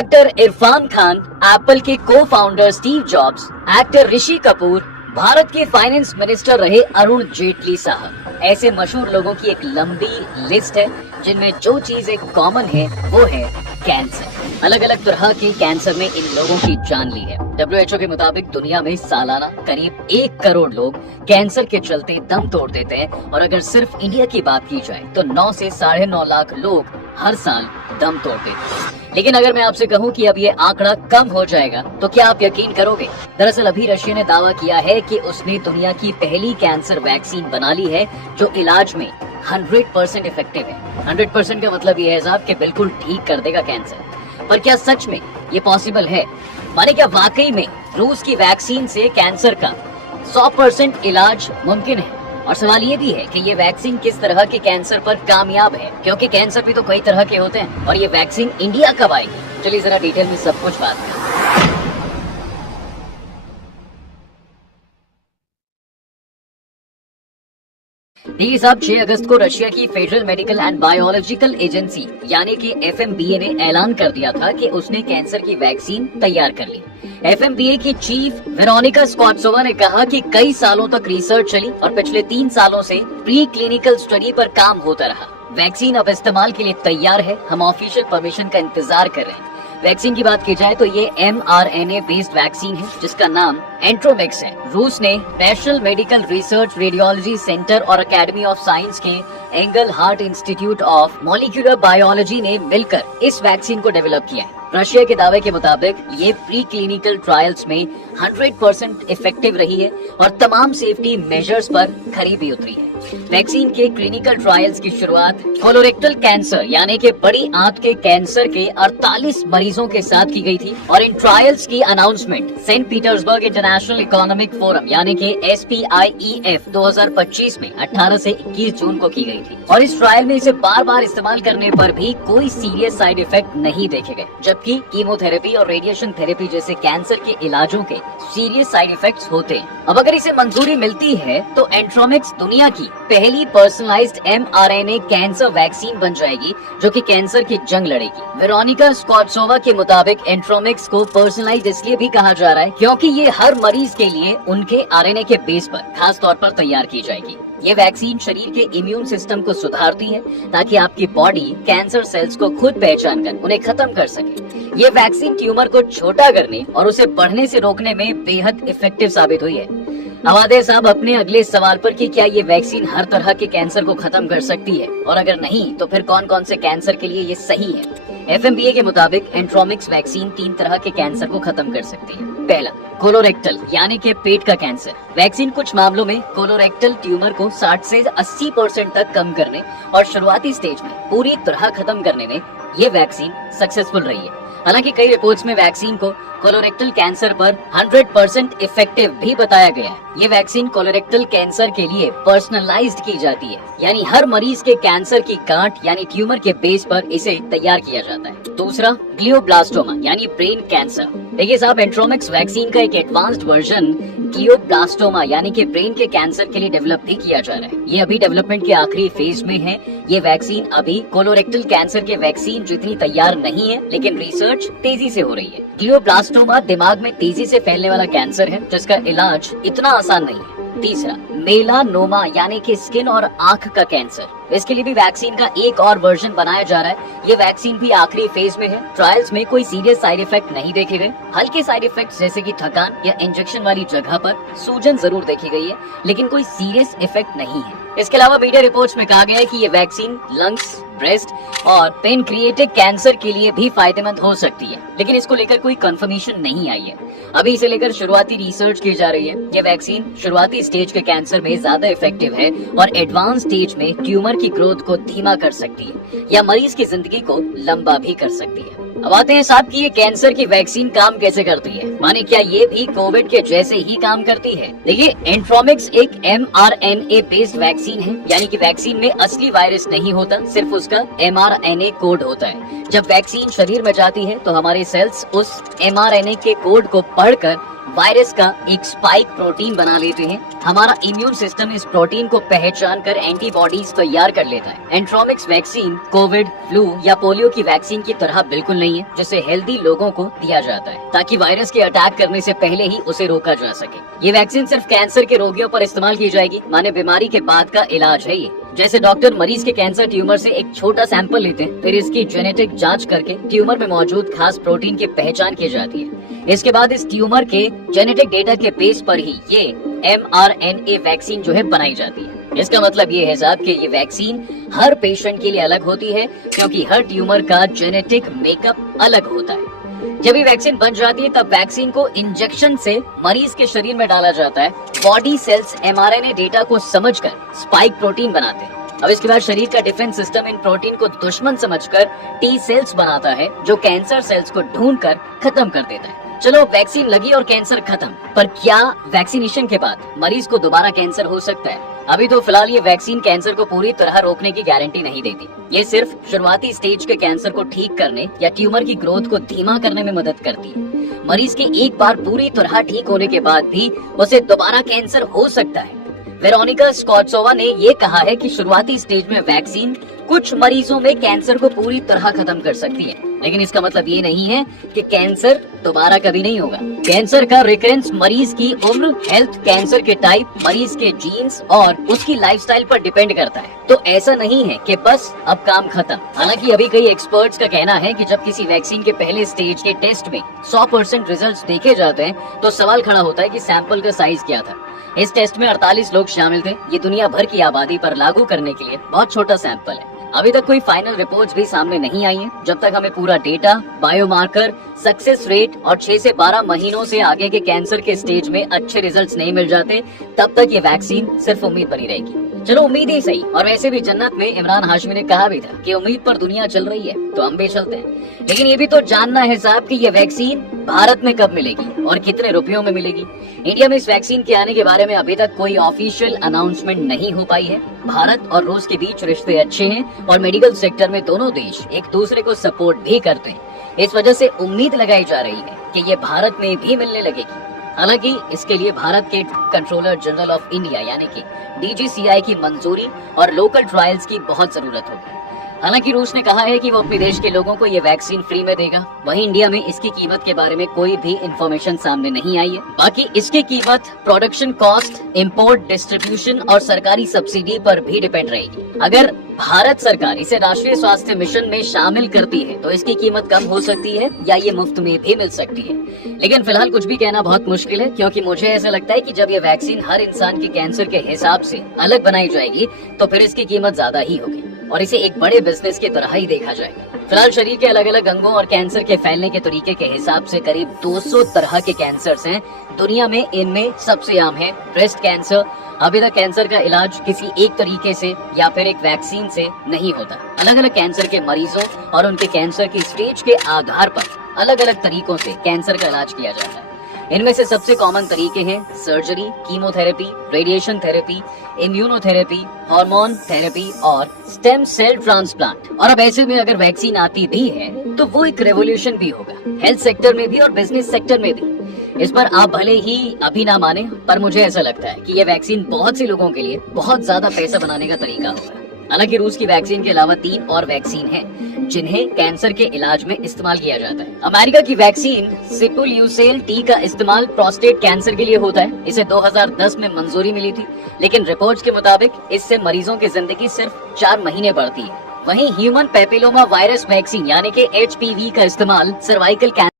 Actor Irfan Khan, Apple के को founder Steve jobs, actor Rishi Kapoor, Bharat के फाइनेंस मिनिस्टर रहे अरुण जेटली साहब, ऐसे मशहूर लोगों की एक लंबी लिस्ट है जिनमें जो चीज एक कॉमन है वो है कैंसर। अलग अलग तरह के कैंसर ने इन लोगों की जान ली है। WHO के मुताबिक दुनिया में सालाना करीब 1 करोड़ लोग कैंसर के चलते दम तोड़ देते हैं और अगर सिर्फ इंडिया की बात की जाए तो 9 से 9.5 लाख लोग हर साल दम तोड़ देते हैं। लेकिन अगर मैं आपसे कहूं कि अब ये आंकड़ा कम हो जाएगा तो क्या आप यकीन करोगे? दरअसल अभी रशिया ने दावा किया है कि उसने दुनिया की पहली कैंसर वैक्सीन बना ली है जो इलाज में 100% इफेक्टिव है। 100% का मतलब ये है साहब कि बिल्कुल ठीक कर देगा कैंसर। पर क्या सच में ये पॉसिबल है? माने क्या वाकई में रूस की वैक्सीन से कैंसर का 100% इलाज मुमकिन है? और सवाल ये भी है कि ये वैक्सीन किस तरह के कैंसर पर कामयाब है, क्योंकि कैंसर भी तो कई तरह के होते हैं। और ये वैक्सीन इंडिया कब आएगी? चलिए जरा डिटेल में सब कुछ बात करें। देखिए साहब, 6 अगस्त को रशिया की federal medical and biological agency यानी कि FMBA ने ऐलान कर दिया था कि उसने कैंसर की वैक्सीन तैयार कर ली। FMBA की चीफ वेरोनिका स्कॉट्सोवा ने कहा कि कई सालों तक रिसर्च चली और पिछले 3 सालों से प्री क्लिनिकल स्टडी पर काम होता रहा। वैक्सीन अब इस्तेमाल के लिए तैयार है। हम ऑफिशियल परमिशन का इंतजार कर रहे हैं। वैक्सीन की बात की जाए तो ये mRNA बेस्ड वैक्सीन है जिसका नाम एंट्रोमिक्स है। रूस ने national medical research radiology centre और एकेडमी ऑफ साइंस के angle heart institute of molecular biology ने मिलकर इस वैक्सीन को डेवलप किया है। रशिया के दावे के मुताबिक ये प्री क्लिनिकल ट्रायल्स में 100% इफेक्टिव रही है और तमाम सेफ्टी मेजर्स पर खरी भी उतरी है। वैक्सीन के क्लिनिकल ट्रायल्स की शुरुआत कोलोरेक्टल कैंसर यानी कि बड़ी आंत के कैंसर के 48 मरीजों के साथ की गई थी और इन ट्रायल्स की announcement Saint Petersburg International Economic Forum यानी कि SPIEF 2025 में 18 से 21 जून को की गई थी। और इस ट्रायल में इसे बार बार इस्तेमाल करने पर भी कोई सीरियस साइड इफेक्ट नहीं देखे गए, जबकि कीमोथेरेपी और रेडिएशन थेरेपी जैसे कैंसर के इलाजों के सीरियस साइड इफेक्ट्स होते हैं। अब अगर इसे मंजूरी मिलती है तो एंट्रोमिक्स दुनिया की पहली पर्सनलाइज्ड mRNA कैंसर वैक्सीन बन जाएगी जो कि कैंसर की जंग लड़ेगी। वेरोनिका स्कॉट्सोवा के मुताबिक एंट्रोमिक्स को पर्सनलाइज्ड इसलिए भी कहा जा रहा है क्योंकि ये हर मरीज के लिए उनके RNA के बेस पर खास तौर पर तैयार की जाएगी। ये वैक्सीन शरीर के इम्यून सिस्टम को सुधारती है ताकि आपकी बॉडी कैंसर सेल्स को खुद पहचान कर उन्हें खत्म कर सके। ये वैक्सीन ट्यूमर को छोटा करने और उसे बढ़ने से रोकने में बेहद इफेक्टिव साबित हुई है। आवादे साहब अपने अगले सवाल पर कि क्या ये वैक्सीन हर तरह के कैंसर को खत्म कर सकती है और अगर नहीं तो फिर कौन कौन से कैंसर के लिए ये सही है? FMBA के मुताबिक एंट्रोमिक्स वैक्सीन 3 तरह के कैंसर को खत्म कर सकती है। पहला, कोलोरेक्टल यानी कि पेट का कैंसर। वैक्सीन कुछ मामलों में कोलोरेक्टल ट्यूमर को 60 से 80% तक कम करने और शुरुआती स्टेज में पूरी तरह खत्म करने में ये वैक्सीन सक्सेसफुल रही है। हालांकि कई रिपोर्ट्स में वैक्सीन को कोलोरेक्टल कैंसर पर 100% इफेक्टिव भी बताया गया है। ये वैक्सीन कोलोरेक्टल कैंसर के लिए पर्सनलाइज्ड की जाती है, यानी हर मरीज के कैंसर की गांठ यानी ट्यूमर के बेस पर इसे तैयार किया जाता है। दूसरा, ग्लियोब्लास्टोमा यानी ब्रेन कैंसर। देखिए साहब, एंट्रोमिक्स वैक्सीन का एक एडवांस्ड वर्जन ग्लियोब्लास्टोमा यानी कि ब्रेन के कैंसर के लिए डेवलप भी किया जा रहा है। ये अभी डेवलपमेंट के आखिरी फेज में है। ये वैक्सीन अभी कोलोरेक्टल कैंसर के वैक्सीन जितनी तैयार नहीं है, लेकिन रिसर्च तेजी से हो रही है। ग्लियोब्लास्टोमा दिमाग में तेजी से फैलने वाला कैंसर है जिसका इलाज इतना आसान नहीं है। तीसरा, मेलानोमा यानी कि स्किन और आंख का कैंसर। इसके लिए भी वैक्सीन का एक और वर्जन बनाया जा रहा है। ये वैक्सीन भी आखिरी फेज में है। ट्रायल्स में कोई सीरियस साइड इफेक्ट नहीं देखे गए। हल्के साइड इफेक्ट्स जैसे कि थकान या इंजेक्शन वाली जगह पर सूजन जरूर देखी गई है, लेकिन कोई सीरियस इफेक्ट नहीं है। इसके अलावा मीडिया रिपोर्ट्स में कहा गया है कि ये वैक्सीन लंग्स, ब्रेस्ट और पेनक्रिएटिक कैंसर के लिए भी फायदेमंद हो सकती है, लेकिन इसको लेकर कोई कंफर्मेशन नहीं आई है। अभी इसे लेकर शुरुआती रिसर्च की जा रही है। ये वैक्सीन शुरुआती स्टेज के कैंसर में ज्यादा इफेक्टिव है और एडवांस स्टेज में ट्यूमर की ग्रोथ को धीमा कर सकती है या मरीज की जिंदगी को लंबा भी कर सकती है। अब आते हैं साहब कि ये कैंसर की वैक्सीन काम कैसे करती है। माने क्या ये भी कोविड के जैसे ही काम करती है? देखिए, एंट्रोमिक्स एक mRNA बेस्ड वैक्सीन है, यानी कि वैक्सीन में असली वायरस नहीं होता, सिर्फ उसका mRNA कोड होता है। जब वैक्सीन शरीर में जाती है तो हमारे सेल्स उस mRNA के कोड को पढ़कर वायरस का एक स्पाइक प्रोटीन बना लेते हैं। हमारा इम्यून सिस्टम इस प्रोटीन को पहचान कर एंटीबॉडीज तैयार कर लेता है। एंट्रोमिक्स वैक्सीन कोविड, फ्लू या पोलियो की वैक्सीन की तरह बिल्कुल नहीं है, जिसे हेल्दी लोगों को दिया जाता है ताकि वायरस के अटैक करने से पहले ही उसे रोका जा सके। ये वैक्सीन सिर्फ कैंसर के रोगियों पर इस्तेमाल की जाएगी, माने बीमारी के बाद का इलाज है ये। जैसे डॉक्टर मरीज के कैंसर ट्यूमर से एक छोटा सैंपल लेते हैं, फिर इसकी जेनेटिक जांच करके ट्यूमर में मौजूद खास प्रोटीन की पहचान की जाती है। इसके बाद इस ट्यूमर के जेनेटिक डेटा के बेस पर ही ये mRNA वैक्सीन जो है बनाई जाती है। इसका मतलब ये है साहब कि ये वैक्सीन हर पेशेंट के लिए अलग होती है, क्योंकि हर ट्यूमर का जेनेटिक मेकअप अलग होता है। जब ये वैक्सीन बन जाती है तब वैक्सीन को इंजेक्शन से मरीज के शरीर में डाला जाता है। बॉडी सेल्स mRNA डेटा को समझकर स्पाइक प्रोटीन बनाते हैं। अब इसके बाद शरीर का डिफेंस सिस्टम इन प्रोटीन को दुश्मन समझकर टी सेल्स बनाता है, जो कैंसर सेल्स को ढूंढकर खत्म कर देता है। चलो वैक्सीन लगी और कैंसर खत्म, पर क्या वैक्सीनेशन के बाद मरीज को दोबारा कैंसर हो सकता है? अभी तो फिलहाल ये वैक्सीन कैंसर को पूरी तरह रोकने की गारंटी नहीं देती। ये सिर्फ शुरुआती स्टेज के कैंसर को ठीक करने या ट्यूमर की ग्रोथ को धीमा करने में मदद करती है। मरीज के एक बार पूरी तरह ठीक होने के बाद भी उसे दोबारा कैंसर हो सकता है। वेरोनिका स्कॉट्सोवा ने ये कहा है कि शुरुआती स्टेज में वैक्सीन कुछ मरीजों में कैंसर को पूरी तरह खत्म कर सकती है, लेकिन इसका मतलब ये नहीं है कि कैंसर दोबारा कभी नहीं होगा। कैंसर का रिकरेंस मरीज की उम्र, हेल्थ, कैंसर के टाइप, मरीज के जीन्स और उसकी लाइफस्टाइल पर डिपेंड करता है। तो ऐसा नहीं है कि बस अब काम खत्म। हालांकि अभी कई एक्सपर्ट्स का कहना है कि जब किसी वैक्सीन के पहले स्टेज के टेस्ट में 100% रिजल्ट्स देखे जाते हैं तो सवाल खड़ा होता है कि सैंपल का साइज क्या था। इस टेस्ट में 48 लोग शामिल थे। ये दुनिया भर की आबादी पर लागू करने के लिए बहुत छोटा सैंपल है। अभी तक कोई फाइनल रिपोर्ट्स भी सामने नहीं आई हैं। जब तक हमें पूरा डेटा, बायोमार्कर, सक्सेस रेट और 6 से 12 महीनों से आगे के कैंसर के स्टेज में अच्छे रिजल्ट्स नहीं मिल जाते, तब तक ये वैक्सीन सिर्फ उम्मीद बनी रहेगी। चलो उम्मीद ही सही। और वैसे भी जन्नत में इमरान हाशमी ने कहा भी था कि उम्मीद पर दुनिया चल रही है, तो हम भी चलते हैं। लेकिन ये भी तो जानना है साहब कि ये वैक्सीन भारत में कब मिलेगी और कितने रुपयों में मिलेगी। इंडिया में इस वैक्सीन के आने के बारे में अभी तक कोई ऑफिशियल अनाउंसमेंट नहीं हो पाई है। भारत और रूस के बीच रिश्ते अच्छे हैं और मेडिकल सेक्टर में दोनों देश एक दूसरे को सपोर्ट भी करते हैं। इस वजह से उम्मीद लगाई जा रही है कि ये भारत में भी मिलने लगेगी। हालांकि इसके लिए भारत के कंट्रोलर जनरल ऑफ इंडिया यानी कि DGCI की मंजूरी और लोकल ट्रायल्स की बहुत जरूरत होगी। हालांकि रूस ने कहा है कि वो अपने देश के लोगों को ये वैक्सीन फ्री में देगा। वहीं इंडिया में इसकी कीमत के बारे में कोई भी इंफॉर्मेशन सामने नहीं आई है। बाकी इसकी कीमत प्रोडक्शन कॉस्ट, इंपोर्ट, डिस्ट्रीब्यूशन और सरकारी सब्सिडी पर भी डिपेंड रहेगी। अगर भारत सरकार इसे राष्ट्रीय स्वास्थ्य मिशन में शामिल करती है तो इसकी कीमत कम हो सकती है या ये मुफ्त में भी मिल सकती है। लेकिन फिलहाल कुछ भी कहना बहुत मुश्किल है, क्योंकि मुझे ऐसा लगता है कि जब ये वैक्सीन हर इंसान के कैंसर के हिसाब से अलग बनाई जाएगी तो फिर इसकी कीमत ज्यादा ही होगी और इसे एक बड़े बिजनेस की तरह ही देखा जाएगा। फिलहाल शरीर के अलग अलग अंगों और कैंसर के फैलने के तरीके के हिसाब से करीब 200 तरह के कैंसर्स हैं दुनिया में। इनमें सबसे आम है ब्रेस्ट कैंसर। अभी तक कैंसर का इलाज किसी एक तरीके से या फिर एक वैक्सीन से नहीं होता। अलग अलग कैंसर के मरीजों और उनके कैंसर की स्टेज के आधार पर अलग अलग तरीकों से कैंसर का इलाज किया जाता है। इनमें से सबसे कॉमन तरीके हैं surgery, chemotherapy, radiation therapy, immunotherapy, hormone therapy और स्टेम सेल ट्रांसप्लांट। और अब ऐसे में अगर वैक्सीन आती भी है तो वो एक रेवोल्यूशन भी होगा, हेल्थ सेक्टर में भी और बिजनेस सेक्टर में भी। इस पर आप भले ही अभी ना माने, पर मुझे ऐसा लगता है कि ये वैक्सीन बहुत से लोगों के लिए बहुत ज्यादा पैसा बनाने का तरीका होगा। हालांकि रूस की वैक्सीन के अलावा 3 और वैक्सीन हैं जिन्हें कैंसर के इलाज में इस्तेमाल किया जाता है। अमेरिका की वैक्सीन सिपुल्यूसेल टी का इस्तेमाल प्रोस्टेट कैंसर के लिए होता है। इसे 2010 में मंजूरी मिली थी, लेकिन रिपोर्ट्स के मुताबिक इससे मरीजों की जिंदगी सिर्फ 4 महीने बढ़ती है। वहीं ह्यूमन पेपिलोमा वायरस वैक्सीन यानी कि HPV का इस्तेमाल सर्वाइकल